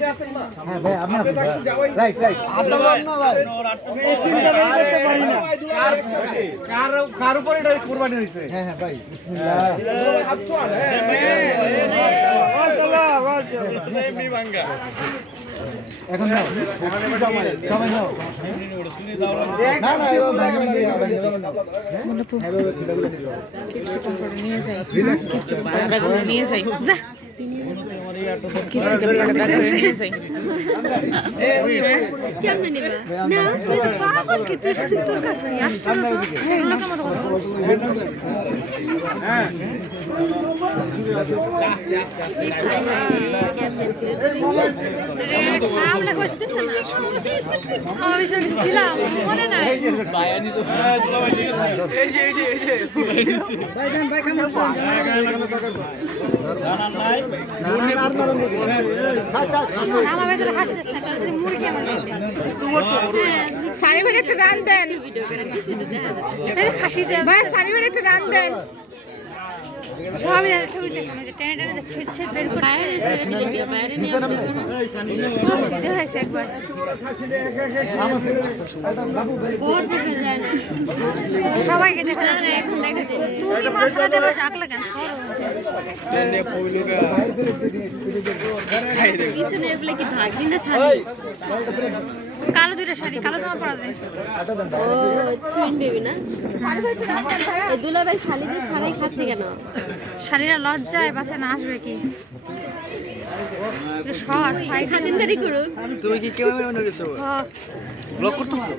আপনি আছেন না? হ্যাঁ ভাই আপনি আছেন একটু যাওয়াই রাইট রাইট আপনার না ভাই এই চিন্তাটাই করতে পারি না কার উপরে এটা কুরবানি হইছে হ্যাঁ হ্যাঁ ভাই বিসমিল্লাহ হাত ছোঁয়ান, হ্যাঁ। মাশাআল্লাহ মাশাআল্লাহ এমনি ভাঙা এখন নাও সবাই নাও না না এবার ভাঙা ভাঙা নিয়ে যাই নিয়ে যাই যা কেমন নিবা না তুই তো পাগল কি তুই তোর কাছে আসছ না তো হ্যাঁ আমরা করতেছ না আমি সঙ্গে ছিলাম মনে নাই আমার ভেতরে হাসতেছে না তাহলে মুরগি আমার সানি ভাই একটু গান দেন খাসি দেন ভাই সানি ভাই একটু গান দেন সবাই যাচ্ছে ওই যে টেনে টেনে যে ছেদ ছেদ বের করছে হয়েছে একবার সবাইকে দেখা যাচ্ছে এখন দেখা যায় তুমি মাথা দেবো শাকলা কেন কালো দুইটা শাড়ি কালো জামা পরা যায় দুলাভাই শালি দিয়ে ছাড়াই খাচ্ছে কেন? শাড়িরা লজ্জায় বাচ্চা না আসবে কি শর্ট খাতিরদারি করুক। তুমি কি কেউ মনে গেছো ব্লগ করতেছো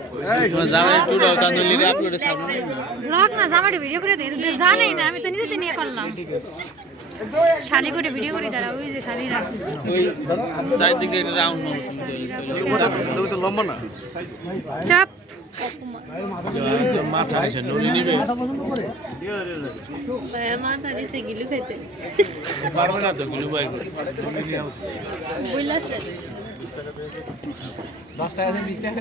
তোমার জামাই একটু দাও তান্দুলিরে আপলোডে সামনে ব্লগ না জামাটা ভিডিও করে দে জানেই না আমি তো নিজেতে নিয়ে করলাম শাড়ি করে ভিডিও করি তারা ওই যে শাড়িরা ওই সাইড দিকে রাউন্ড তুমি তো লম্বা না চাপ মাথা নিচে নলি নিবে মাথা নিচে গিলু খেতে পারবে না তো গুলো বাই করে নলি নিয়ে আসছে বুঝলাস 10 টাকা 20 টাকা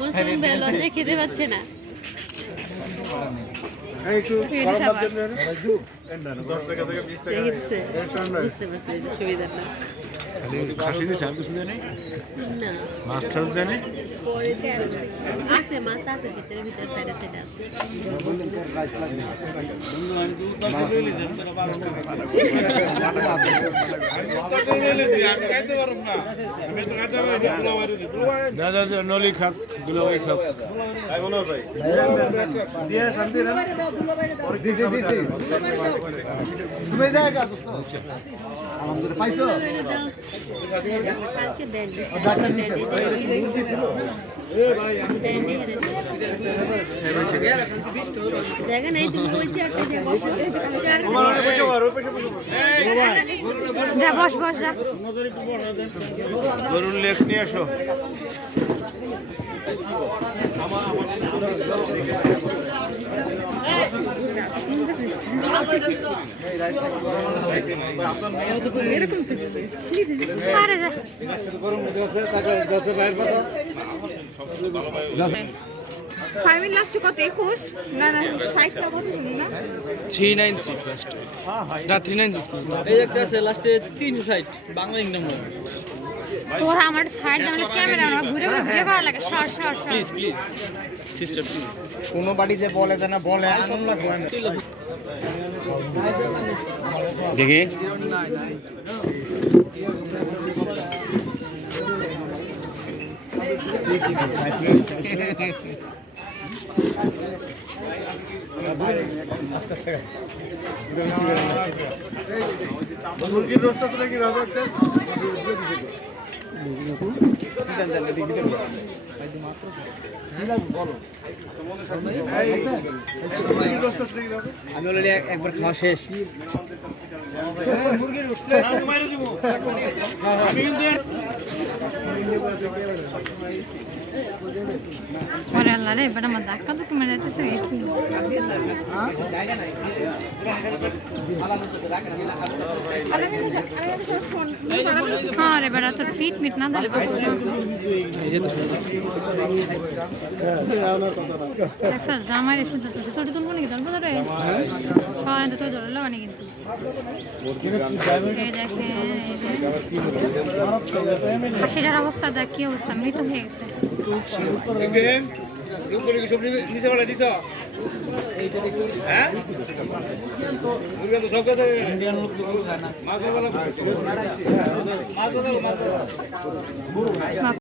মুসলিম বেলতে খেতে পাচ্ছে না একটু গরম ভাত দেন 10 টাকা থেকে 20 টাকা দেখেছে বুঝতে পারছি এটা সুবিধা না খাসি দিয়ে সার কিছু দেয় নাই না মাছ টাছ দেয় নাই পরে আছে মাছ আছে ভিতরে ভিতরে সাইডে সাইডে আছে দাদা নলি খাক গুলো ওই খাক দিয়ে শান্তি না দিছি দিছি তুমি জায়গা দোস্ত আমাদের পাইছো কালকে দেন ডাক্তার নিছে দিছিল জায়গা নাই তুমি ওই চেয়ারটা দিয়ে বসো যা বস বস যা গরুর লেক নিয়ে আসো আরে যা ফাইমিন লাস্ট কত 21 না না 60 টা কত শুনি না 396 লাস্ট না 396 এই একটা আছে লাস্টে 360 বাংলা ইংলিশ নম্বর তোরা আমার সাইড দাও ক্যামেরা আমার ঘুরে ঘুরে ভিডিও করা লাগে short short please please sister please কোনো বাড়িতে বলে না বলে আনন্দ লাগবে দেখি মুরগির রোস্ট আছে নাকি রাজা একটা আমি অলরেডি একবার খাওয়া শেষ মুরগির রোস্ট ওরে আল্লাহ রে বেটা আমার ধাক্কা ধুকে মেরে যাইতেছে কি হ্যাঁ রে বেটা তোর পিট মিট না ধরে একসাথ জামাই শুদ্ধ তো তোর তুলবো নাকি ধরবো ধরে সবাই তো তোর ধরে লাগানি কিন্তু এই দেখে হাসিটার অবস্থা দেখ কি অবস্থা মৃত হয়ে গেছে নিচে বেলা দিছ হ্যাঁ সব কথা মাছ